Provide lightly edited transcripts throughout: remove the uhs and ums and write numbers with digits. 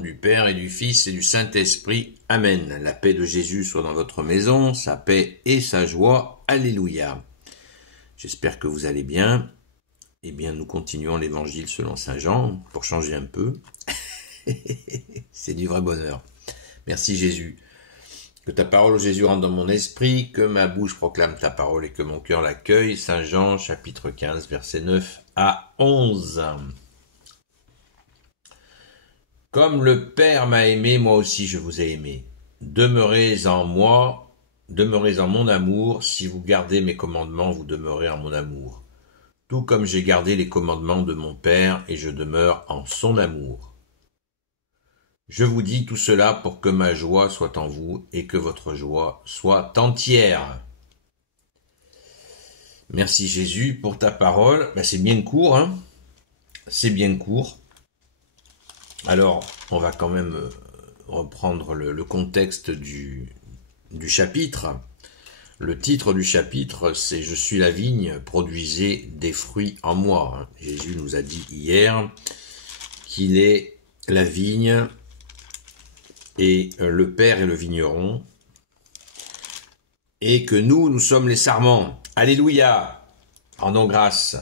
du Père et du Fils et du Saint-Esprit. Amen. La paix de Jésus soit dans votre maison, sa paix et sa joie. Alléluia. J'espère que vous allez bien. Eh bien, nous continuons l'évangile selon Saint Jean, pour changer un peu. C'est du vrai bonheur. Merci Jésus. Que ta parole, ô Jésus, rentre dans mon esprit, que ma bouche proclame ta parole et que mon cœur l'accueille. Saint Jean, chapitre 15, versets 9 à 11. Comme le Père m'a aimé, moi aussi je vous ai aimé. Demeurez en moi, demeurez en mon amour. Si vous gardez mes commandements, vous demeurez en mon amour. Tout comme j'ai gardé les commandements de mon Père et je demeure en son amour. Je vous dis tout cela pour que ma joie soit en vous et que votre joie soit entière. Merci Jésus pour ta parole. C'est bien court, hein ? C'est bien court. Alors, on va quand même reprendre le contexte du chapitre. Le titre du chapitre, c'est « Je suis la vigne, produisez des fruits en moi ». Jésus nous a dit hier qu'il est la vigne et le Père est le vigneron et que nous sommes les sarments. Alléluia, rendons grâce.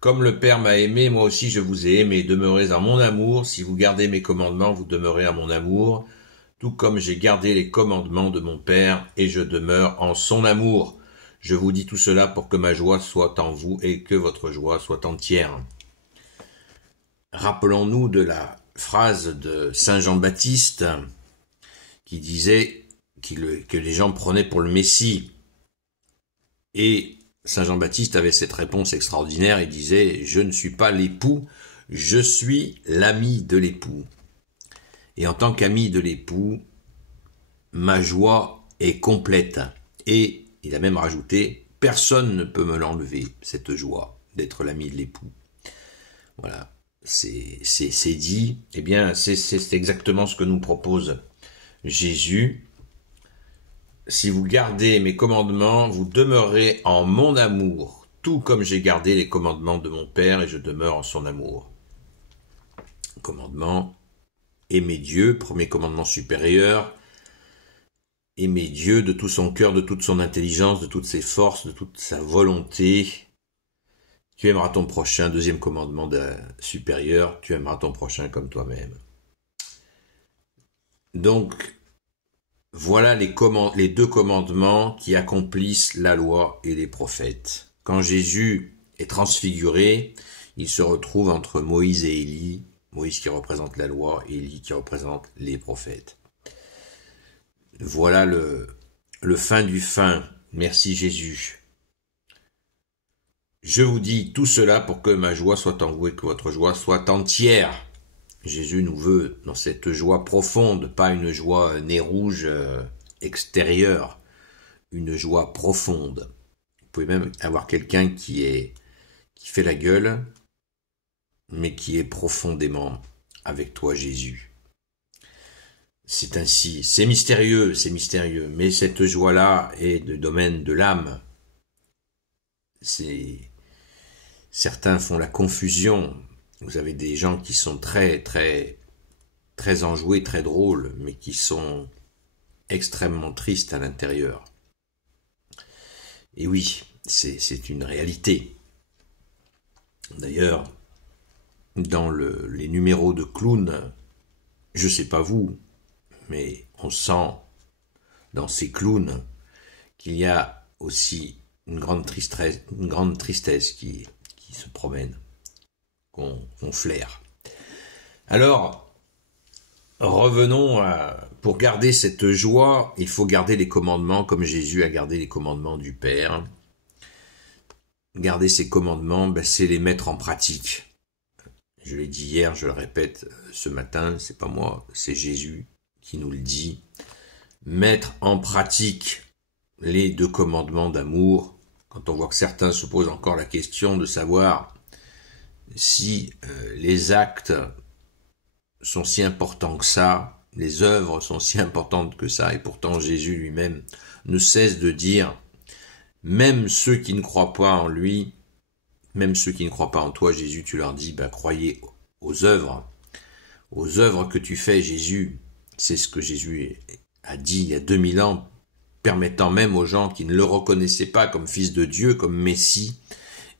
Comme le Père m'a aimé, moi aussi je vous ai aimé. Demeurez en mon amour. Si vous gardez mes commandements, vous demeurez en mon amour. Tout comme j'ai gardé les commandements de mon Père et je demeure en son amour. Je vous dis tout cela pour que ma joie soit en vous et que votre joie soit entière. Rappelons-nous de la phrase de Saint Jean-Baptiste qui disait que les gens prenaient pour le Messie. Et Saint Jean-Baptiste avait cette réponse extraordinaire, il disait « Je ne suis pas l'époux, je suis l'ami de l'époux. Et en tant qu'ami de l'époux, ma joie est complète. » Et il a même rajouté « Personne ne peut me l'enlever, cette joie d'être l'ami de l'époux. » Voilà, c'est dit. Eh bien, c'est exactement ce que nous propose Jésus. Si vous gardez mes commandements, vous demeurerez en mon amour, tout comme j'ai gardé les commandements de mon Père et je demeure en son amour. Commandement, aimer Dieu, premier commandement supérieur, aimer Dieu de tout son cœur, de toute son intelligence, de toutes ses forces, de toute sa volonté. Tu aimeras ton prochain, deuxième commandement supérieur, tu aimeras ton prochain comme toi-même. Donc, voilà les deux commandements qui accomplissent la loi et les prophètes. Quand Jésus est transfiguré, il se retrouve entre Moïse et Élie, Moïse qui représente la loi et Élie qui représente les prophètes. Voilà le fin du fin. Merci Jésus. Je vous dis tout cela pour que ma joie soit en vous et que votre joie soit entière. Jésus nous veut dans cette joie profonde, pas une joie nez rouge extérieure, une joie profonde. Vous pouvez même avoir quelqu'un qui fait la gueule, mais qui est profondément avec toi Jésus. C'est ainsi, c'est mystérieux, mais cette joie-là est du domaine de l'âme. Certains font la confusion. Vous avez des gens qui sont très, très, très enjoués, très drôles, mais qui sont extrêmement tristes à l'intérieur. Et oui, c'est une réalité. D'ailleurs, dans les numéros de clowns, je sais pas vous, mais on sent dans ces clowns qu'il y a aussi une grande tristesse qui se promène. Qu'on flaire. Alors, revenons pour garder cette joie, il faut garder les commandements comme Jésus a gardé les commandements du Père. Garder ces commandements, c'est les mettre en pratique. Je l'ai dit hier, je le répète ce matin, c'est pas moi, c'est Jésus qui nous le dit. Mettre en pratique les deux commandements d'amour. Quand on voit que certains se posent encore la question de savoir si les actes sont si importants que ça, les œuvres sont si importantes que ça, et pourtant Jésus lui-même ne cesse de dire, même ceux qui ne croient pas en lui, même ceux qui ne croient pas en toi, Jésus, tu leur dis, croyez aux œuvres, aux œuvres que tu fais, Jésus. C'est ce que Jésus a dit il y a 2000 ans, permettant même aux gens qui ne le reconnaissaient pas comme fils de Dieu, comme Messie,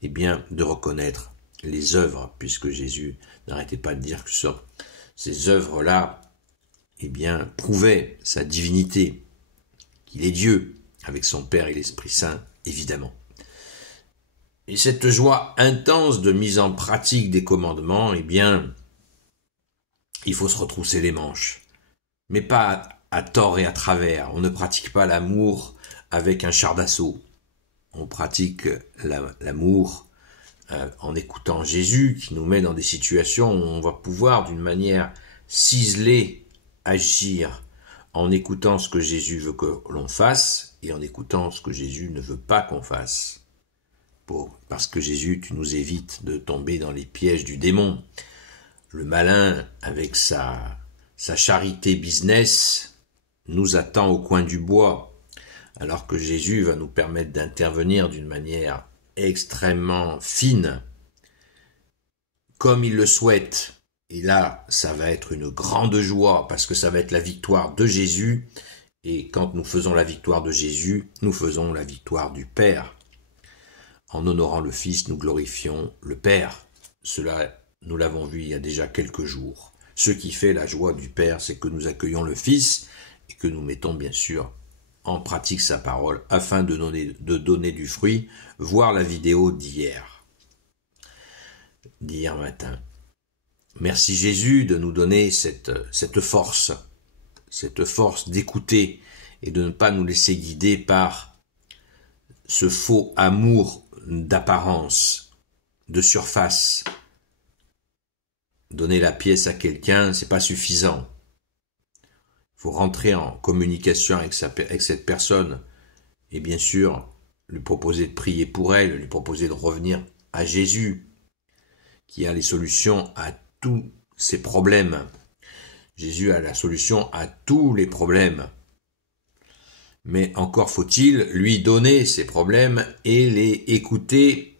eh bien, de reconnaître les œuvres, puisque Jésus n'arrêtait pas de dire que ces œuvres-là, eh bien, prouvaient sa divinité, qu'il est Dieu, avec son Père et l'Esprit Saint, évidemment. Et cette joie intense de mise en pratique des commandements, eh bien, il faut se retrousser les manches. Mais pas à tort et à travers. On ne pratique pas l'amour avec un char d'assaut. On pratique l'amour en écoutant Jésus, qui nous met dans des situations où on va pouvoir, d'une manière ciselée, agir en écoutant ce que Jésus veut que l'on fasse et en écoutant ce que Jésus ne veut pas qu'on fasse. Parce que Jésus, tu nous évites de tomber dans les pièges du démon. Le malin, avec sa charité business, nous attend au coin du bois, alors que Jésus va nous permettre d'intervenir d'une manière extrêmement fine, comme il le souhaite. Et là, ça va être une grande joie, parce que ça va être la victoire de Jésus, et quand nous faisons la victoire de Jésus, nous faisons la victoire du Père. En honorant le Fils, nous glorifions le Père. Cela, nous l'avons vu il y a déjà quelques jours. Ce qui fait la joie du Père, c'est que nous accueillons le Fils et que nous mettons bien sûr en pratique sa parole afin de donner du fruit, voir la vidéo d'hier matin. Merci Jésus de nous donner cette force d'écouter et de ne pas nous laisser guider par ce faux amour d'apparence, de surface. Donner la pièce à quelqu'un, c'est pas suffisant. Il faut rentrer en communication avec cette personne et bien sûr lui proposer de prier pour elle, lui proposer de revenir à Jésus qui a les solutions à tous ses problèmes. Jésus a la solution à tous les problèmes. Mais encore faut-il lui donner ses problèmes et les écouter.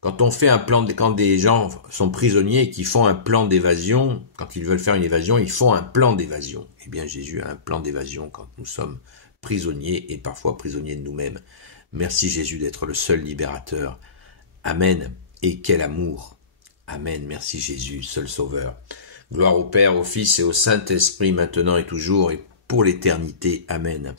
Quand des gens sont prisonniers et qui font un plan d'évasion, quand ils veulent faire une évasion, ils font un plan d'évasion. Eh bien, Jésus a un plan d'évasion quand nous sommes prisonniers et parfois prisonniers de nous-mêmes. Merci Jésus d'être le seul libérateur. Amen. Et quel amour. Amen. Merci Jésus, seul sauveur. Gloire au Père, au Fils et au Saint-Esprit, maintenant et toujours et pour l'éternité. Amen.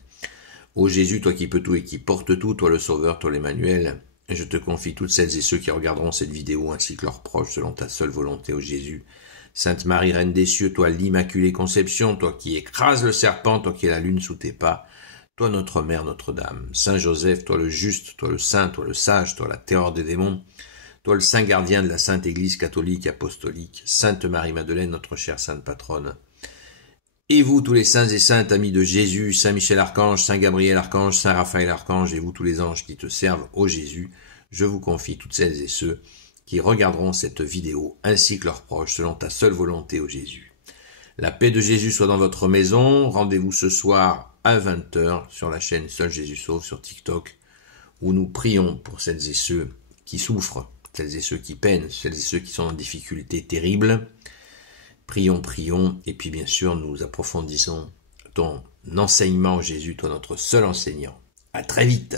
Ô Jésus, toi qui peux tout et qui porte tout, toi le Sauveur, toi l'Emmanuel, et je te confie toutes celles et ceux qui regarderont cette vidéo ainsi que leurs proches selon ta seule volonté, ô Jésus. Sainte Marie, Reine des cieux, toi l'Immaculée Conception, toi qui écrases le serpent, toi qui es la lune sous tes pas, toi notre Mère, Notre-Dame. Saint Joseph, toi le juste, toi le saint, toi le sage, toi la terreur des démons, toi le saint gardien de la Sainte Église catholique et apostolique. Sainte Marie-Madeleine, notre chère Sainte Patronne. Et vous, tous les saints et saintes amis de Jésus, Saint Michel Archange, Saint Gabriel Archange, Saint Raphaël Archange, et vous, tous les anges qui te servent, ô Jésus, je vous confie toutes celles et ceux qui regarderont cette vidéo, ainsi que leurs proches, selon ta seule volonté, ô Jésus. La paix de Jésus soit dans votre maison. Rendez-vous ce soir à 20h sur la chaîne Seul Jésus Sauve sur TikTok, où nous prions pour celles et ceux qui souffrent, celles et ceux qui peinent, celles et ceux qui sont en difficulté terrible. Prions, prions, et puis bien sûr, nous approfondissons ton enseignement, Jésus, toi notre seul enseignant. À très vite.